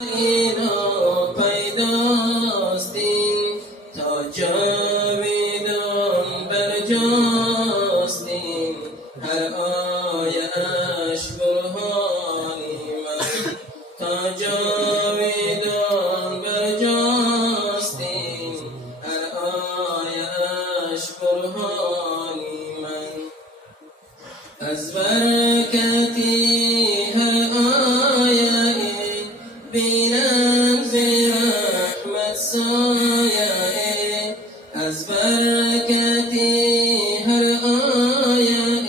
اینا پیداستیم تا جاویدان برجاستیم، هر آیه اش برهانی من. تا جاویدان برجاستیم، هر آیه اش برهانی من. از برکتی هر آیه بینم ز رحمت سایه، از برکتی هر آیه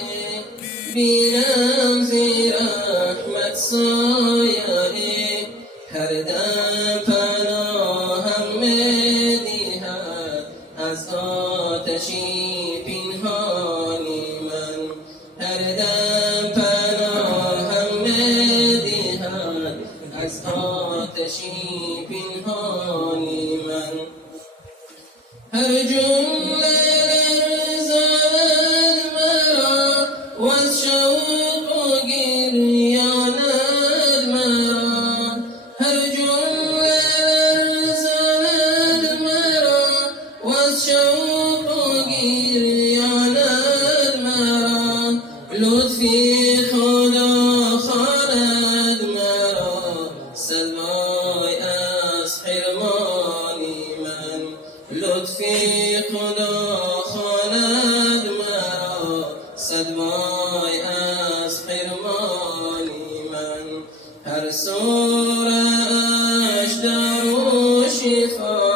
بینم ز رحمت سایه، هر دم پناهم می‌دهد از آتشی پنهانی من. هر دم پناهم می‌دهد از آتشی پنهانی من. هر جمله لرزاند مرا وز شوق و گریاند مرا. هر جمله لرزاند مرا وز شوق و گریاند مرا. لطفی خدا خواند مرا صد وای از حرمانی من. لطفی خدا خواند مرا صد وای از حرمانی من. هر سوره‌اش دارو شفا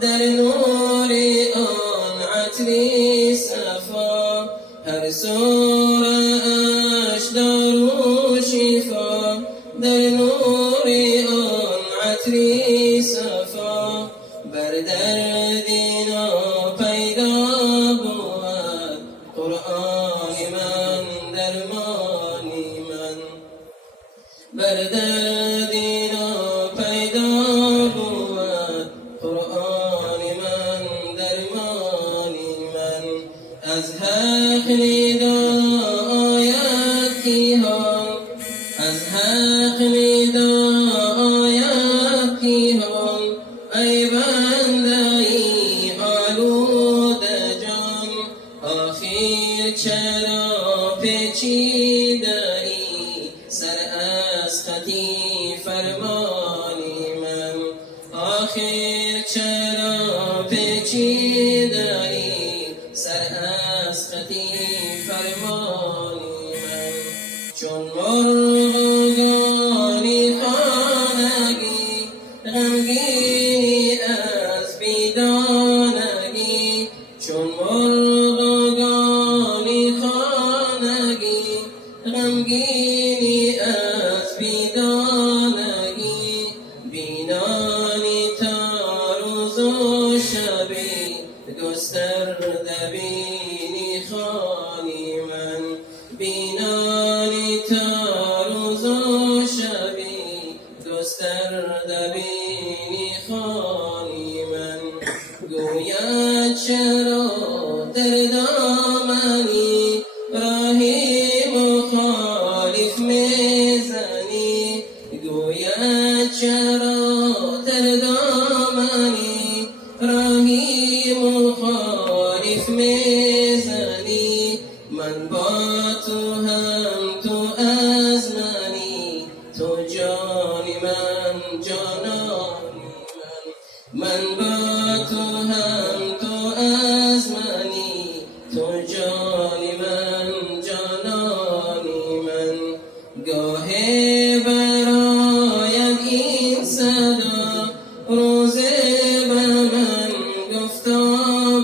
در نور آن عطری صفا. هر سوره‌اش دارو شفا در نور آن عطری صفا. بر دردی ناپیدا بود قرآن من درمانی من. بر دردی ناپیدا بود قرآن من درمانی من. از حق ندا آیاتی ها، از حق ندا آیاتی ها، ای بنده ای آلوده جان. آخر چرا پیچیده ای سر از خطی فرمانی من. آخر چرا پیچیده ای سر از خطی فرمانی من. چون مرغانی خانگی غمگینی از بیدانگی. چون مرغانی خانگی غمگینی از بیدانگی. بینانی تا روز و شبی گسترده بینی خوانی من. بینانی تا روز و شبی گسترده بینی خوانی من. گوید چرا در دامنی راهی مخالف میزنی. گوید چرا در دامنی راهی مخالف میزنی. من با تو هم تو از منی، تو جانی من جانانی من. من با تو هم تو از منی، تو جانی من جانانی من. گاهی براید این صدا روزه به من گفتا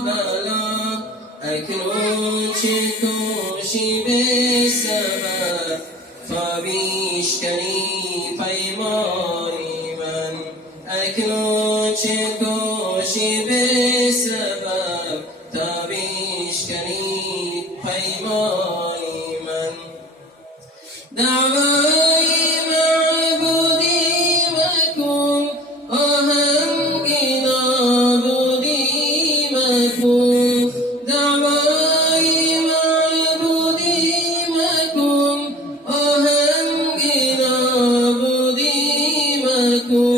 بلا. اکنون چه کوشی به سبب تا بیشکنی پیمانی من. اکنون چه کوشی به سبب تا بیشکنی پیمانی من. دعوای معبودی مکن آهنگی نابودی مکن. دعوای معبودی مکن آهنگی نابودی مکن.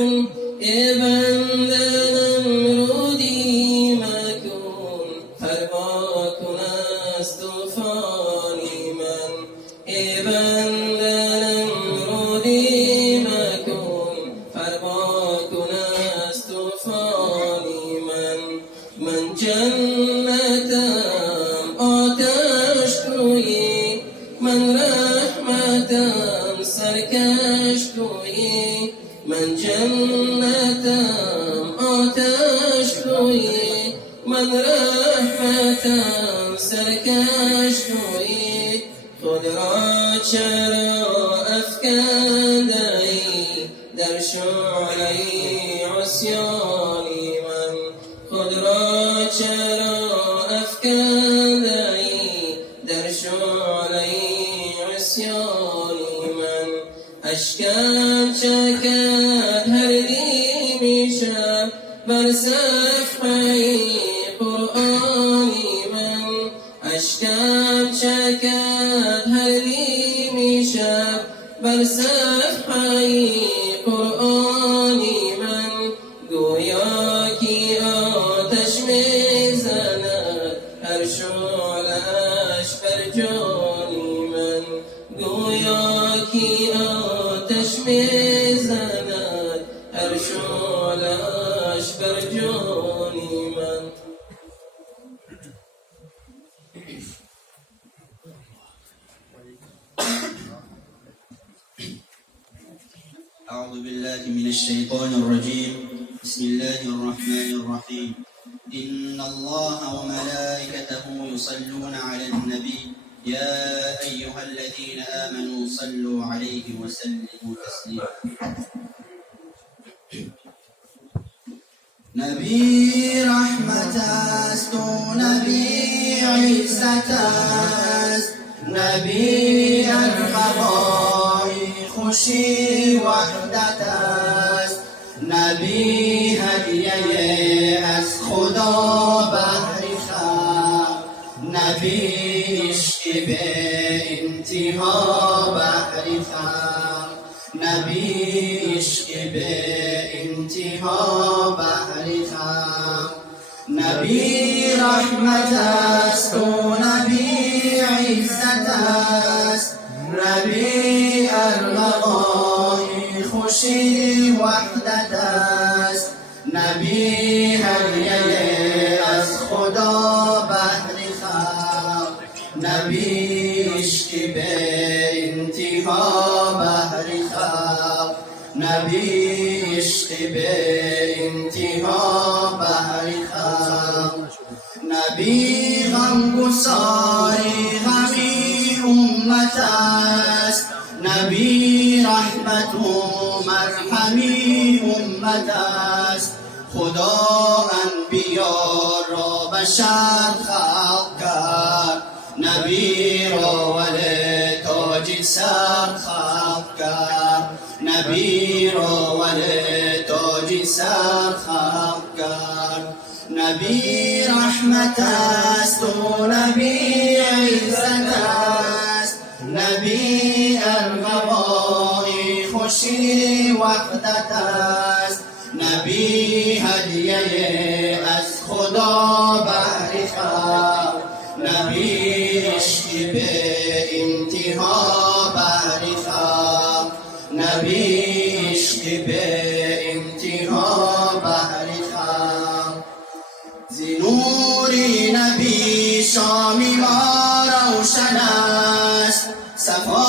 من جنتم آتش تویی، من رحمتم سرکش تویی. خود را چرا افکنده ای در شعله عصیانی من؟ خود را چرا افکنده ای در شعله عصیانی من؟ اشکم چکد هر نیمی شب بر صفحه قرآنی من. اشکم چکد هر نیمی شب بر صفحه قرآنی من. گویا کی آتش میزند هر شعله‌اش بر جانی من. گویا کی آتش میزند هر شعله‌اش بر جانی من. أعوذ بالله من الشيطان الرجيم. بسم الله الرحمن الرحيم. إن الله وملائكته يصلون على النبي يا أيها الذين آمنوا صلوا عليه وسلموا تسليما. نبی رحمت است و نبی عزت است، نبی القضای خوشی وحدت است، نبی هدیه از خدا بهر خلق، نبی عشق به انتها بهر خلق، نبی عشق به انتها بهر خلق. نبی رحمت است و نبی عزت است، نبی البقای خوشی وحدت است، نبی هدیه از خدا بهر خلق، نبی عشق به انتها بهر خلق، نبی عشق به انتها بهر خلق. نبی غمگساری غمی امت است، نبی رحمت و مرحمی امت است. خدا انبیا را بشر خلق کرد، نبی را ولی تاج سر خلق کرد، نبی را ولی تاج سر خلق کرد. نبی رحمت است و نبی عزت است، نبی القضای خوشی وحدت است، نبی هدیه از خدا بهر خلق، نبی عشق به انتها بهر خلق، نبی عشق به انتها بهر خلق. زنوری نبی شام ما روشن است، صفا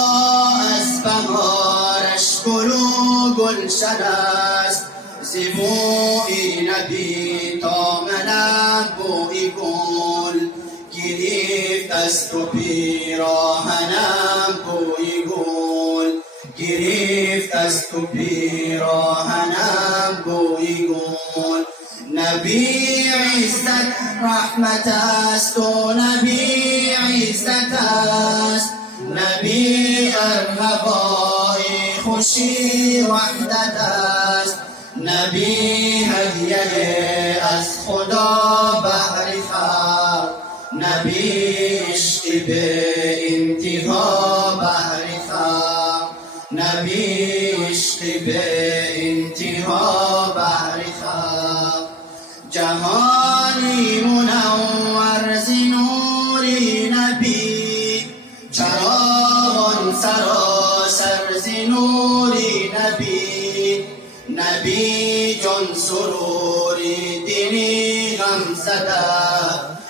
از بهارش گل و گلشن است. زبوی نبی تا ملک بوی گل، گرفت از تو پیراهنم بوی گل، گرفت از تو پیراهنم بوی گل. نبی عزت رحمت است و نبی عزت است، نبی الهوای خوشی وحدت است، نبی هدیه از خدا بهر خلق، نبی عشق به انتها بهر خلق، نبی عشق به انتها بهر خلق. جهانی منور ز نوری نبی، چراغان سراسر ز نوری نبی، نبی جان سروری دلی غم زده،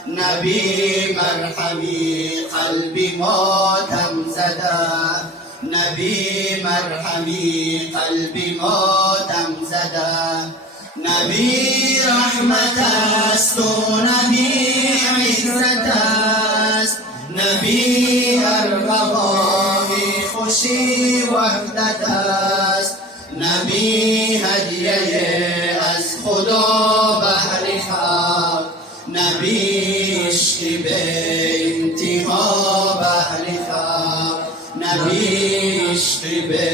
نبی مرحمی قلبی ماتم زده، نبی مرحمی قلبی ماتم زده، نبی رحمت است و نبی عزت است، نبی ارغوانی خوشی وحدت است، نبی هدیه از خدا بهر خلق، نبی عشق به انتها بهر خلق، نبی عشق به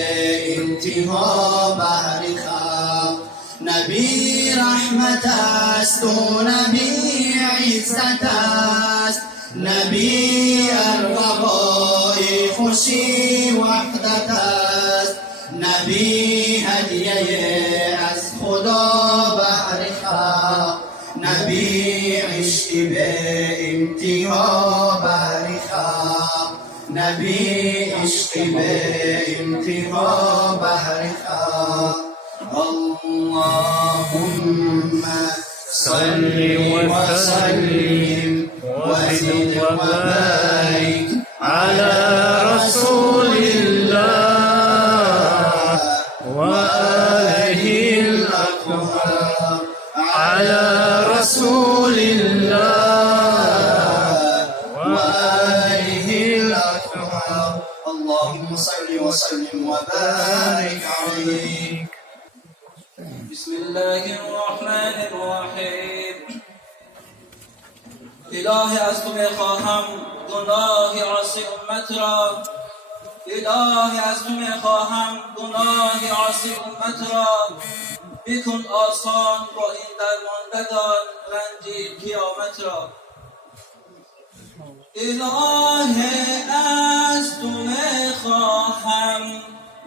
انتها بهر خلق، نبی رحمت است و نبی عزت است، نبی ارغوای خوشی وحدت است، نبی هدیه از خدا بهر خلق، نبی عشق به انتها بهر خلق، نبی عشق به انتها بهر خلق. اللهم صل وسلم وزد وبارك على رسول الله وآله الأطهار، على رسول الله وآله الأطهار. اللهم صل وسلم وبارك عليه. بسم الله الرحمن الرحیم. الهی از تو میخواهم گناه عاصی امت را، الهی از تو میخواهم گناه عاصی امت را بکن آسان با این درماندگان رنج قیامت را. الهی از تو میخواهم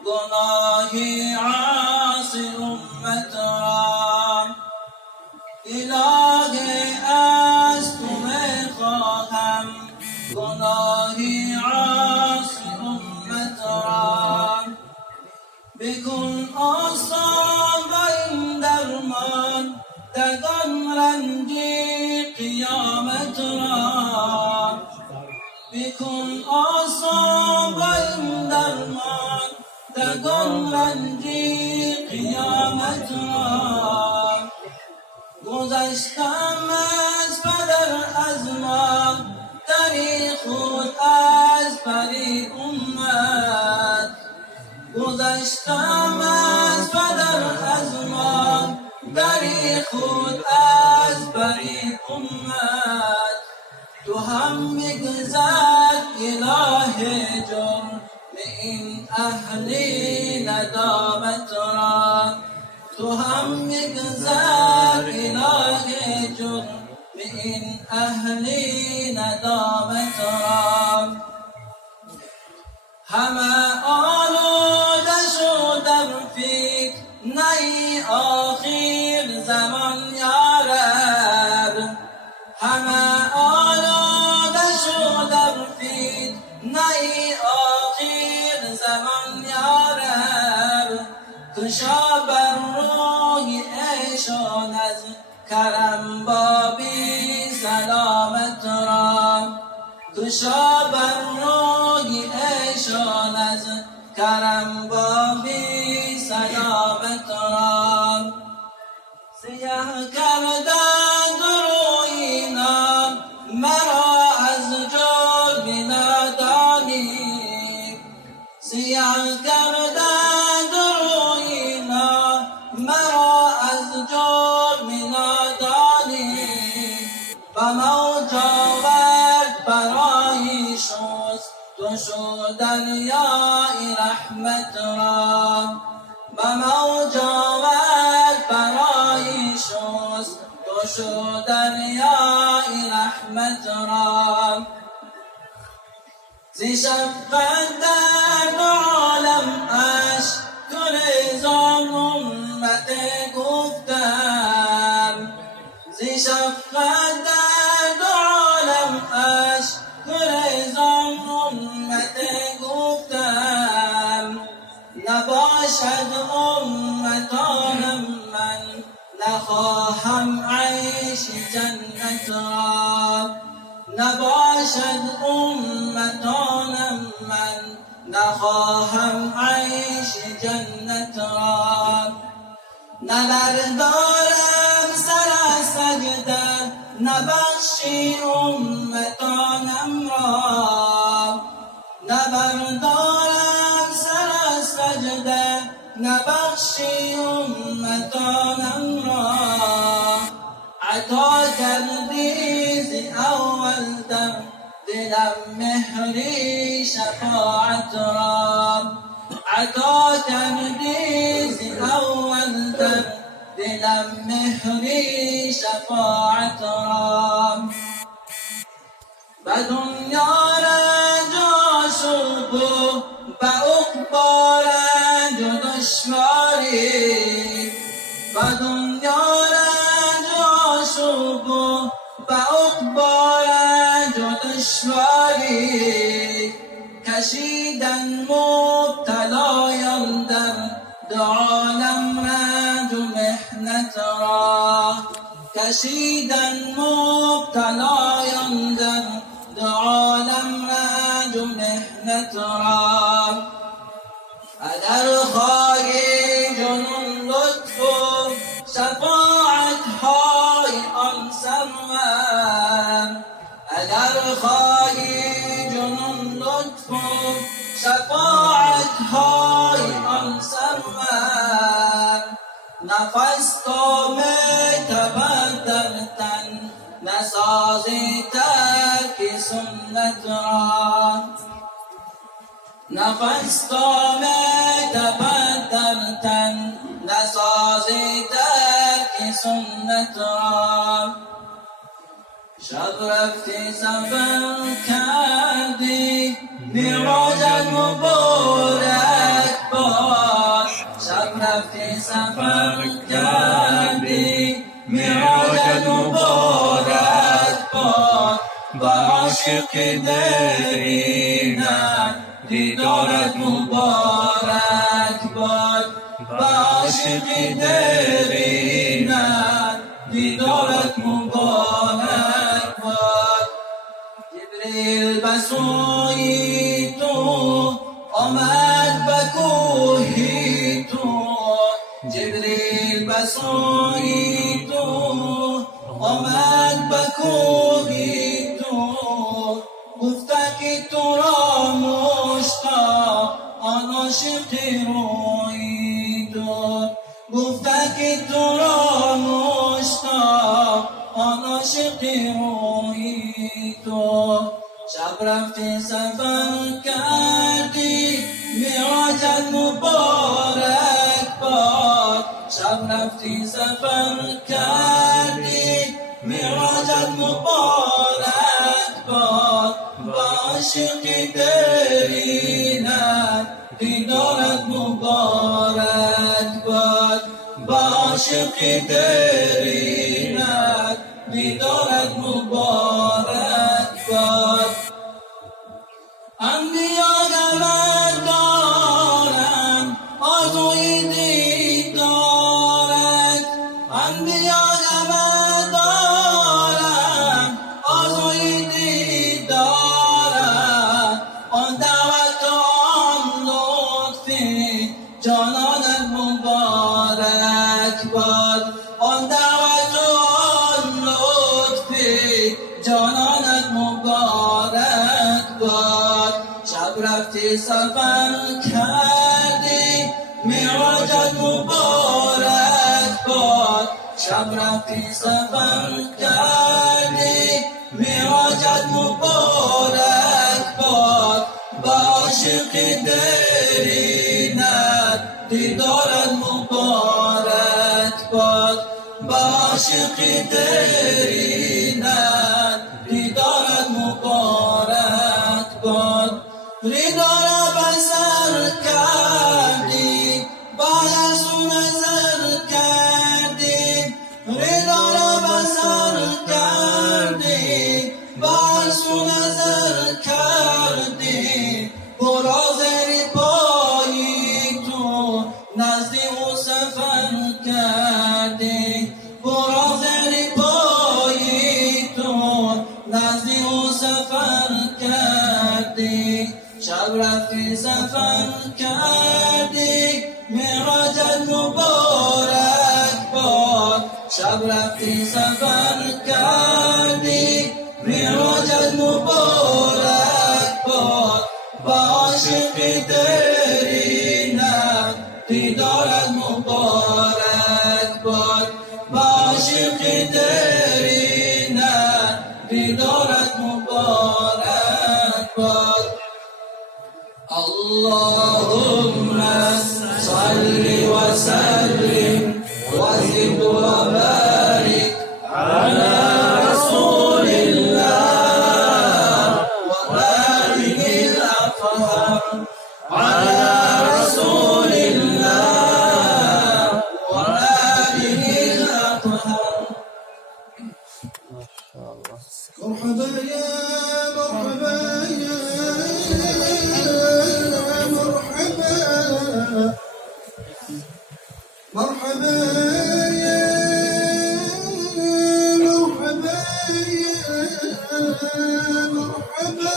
گناه عاصی امت را، الهی از تو میخواهم گناه عاصی امت را بکن آسان با این درمان دگان رنج قیامت را، بکن آسان با این درمان دگان رنج قیامت را. گذشتم از پدر از مادری خود از پری امت، گذشتم از پدر از مادری خود از پری امت. تو هم میگذر اله جرم این اهلی ندامت را، تو هم میگذر اله جرم این اهلی ندامت را. همه آلوده شدم فتنه آخر زمان یارب، همه آلوده شدم فتنه آخر زمان یارب. کشا بر روی ایشان از کرم بابی سلامت را، کشا بر روی ایشان از کرم بابی سلامت را. سیاه کردند روی نام مرا از جرم نادانی، سیاه کردند روی نام مرا از جرم نادانی. و موج آورد برای شست تو شد دریای رحمت را، و موج آورد برای شست تو شد دریای رحمت را. زی شفقت در دو عالم اشک ریزان امت گفتم، زی شفقت در دو عالم اشک ریزان امت گفتم. نباشد امتانم من نخواهم عیش جنت را، نباشد امتانم من نخواهم عیش جنت را، نبردارم سر از سجده، نبخشی امتانم را، نبردارم سر از سجده، نبخشی امتانم را. عطا کردی ز اول در دلم مهری شفاعت را، عطا کردی ز اول در دلم مهری شفاعت را. به دنیا رنج و به عقبی رنج و دشواری، به دنیا رنج و به عقبی رنج و دشواری، کشیدن مبتلایان در دو عالم رنج و محنت را، کشیدن مبتلایان در دو عالم رنج و محنت را. اگر خواهی جنون لطف و شفاعت های آن سرور، اگر خواهی جنون لطف و شفاعت های آن سرور، نفس تا میتبر در تن نسازی ترک سنت را، نفس تا میتبر در تن نسازی ترک سنت را. شب رفتی سفر کردی معراج مبارک باد، شب رفتی سفر کردی معراج مبارک باد. با عاشق درینت دیدارت مبارک باد، با عاشق درینت دیدارت مبارک باد. جبریل بسوی تو آمد به کوهی تو، جبریل بسوی تو آمد به کوهی تو، گفته که تو را مشتاق آن عاشق روی تو، گفته که تو را مشتاق آن عاشق روی تو. شب رفتی سفر کردی معراجت مبارک باد، شب رفتی سفر کردی معراجت مبارک باد. با عاشق درینت دیدارت مبارک باد، با عاشق درینت دیدارت مبارک باد. انبیا گرد دارند آرزوی دیدارت، انبیا گرد دارند آرزوی دیدارت. آن دعوت و آن لطفی جانانت مبارک باد، آن دعوت و آن لطفی جانانت مبارک باد. شب رفتی سفر کردی معراجت مبارک باد، شب رفتی سفر کردی معراجت مبارک باد. با عاشق درینت دیدارت مبارک باد، با عاشق درینت دیدارت مبارک باد. رضا را بسر کردی باید سو نظر کردی، رضا را بسر کردی باید سو نظر کردی. برازری پایی تو نزدی او سفر کردی، برازری پایی تو نزدی او سفر کردی. شب رفتی سفر کردی معراج مبارک باد شب رفتی سفر کردی معراج مبارک باد با عاشقی درینا دیدارت مبارک باد با عاشقی درینا دیدارت مبارک باد اللهم صل وسلم وزد وبارك على رسول الله وآله الأطهار على رسول الله وآله الأطهار. مرحبا يا مرحبا يا مرحبا يا مرحبا يا مرحبا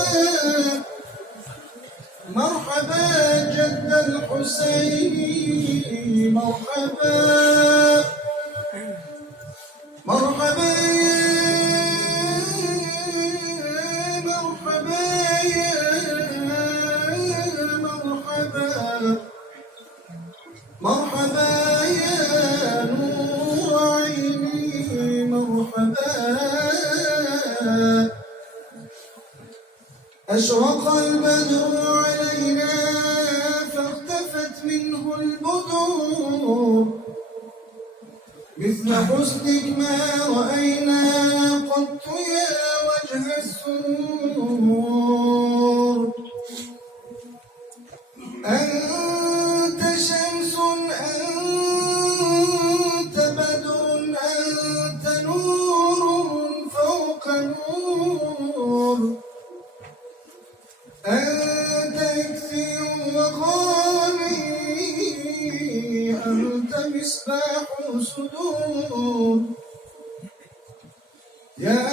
مرحبا جد الحسين مرحبا مرحبا مرحبا يا مرحبا مرحبا يا نور عيني مرحبا أشرق البدر علينا فاختفت منه البدور مثل حسنك ما رأينا قط يا وجه السرور أنت شمس أنت بدر أنت نور فوق نور أنت إكسي وقامي أنت مصباح صدور يا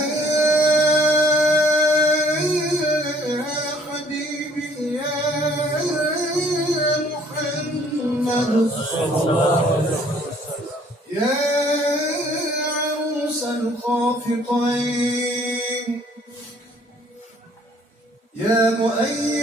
حبيبي يا محمد يا عروس الخافقين يا مؤيد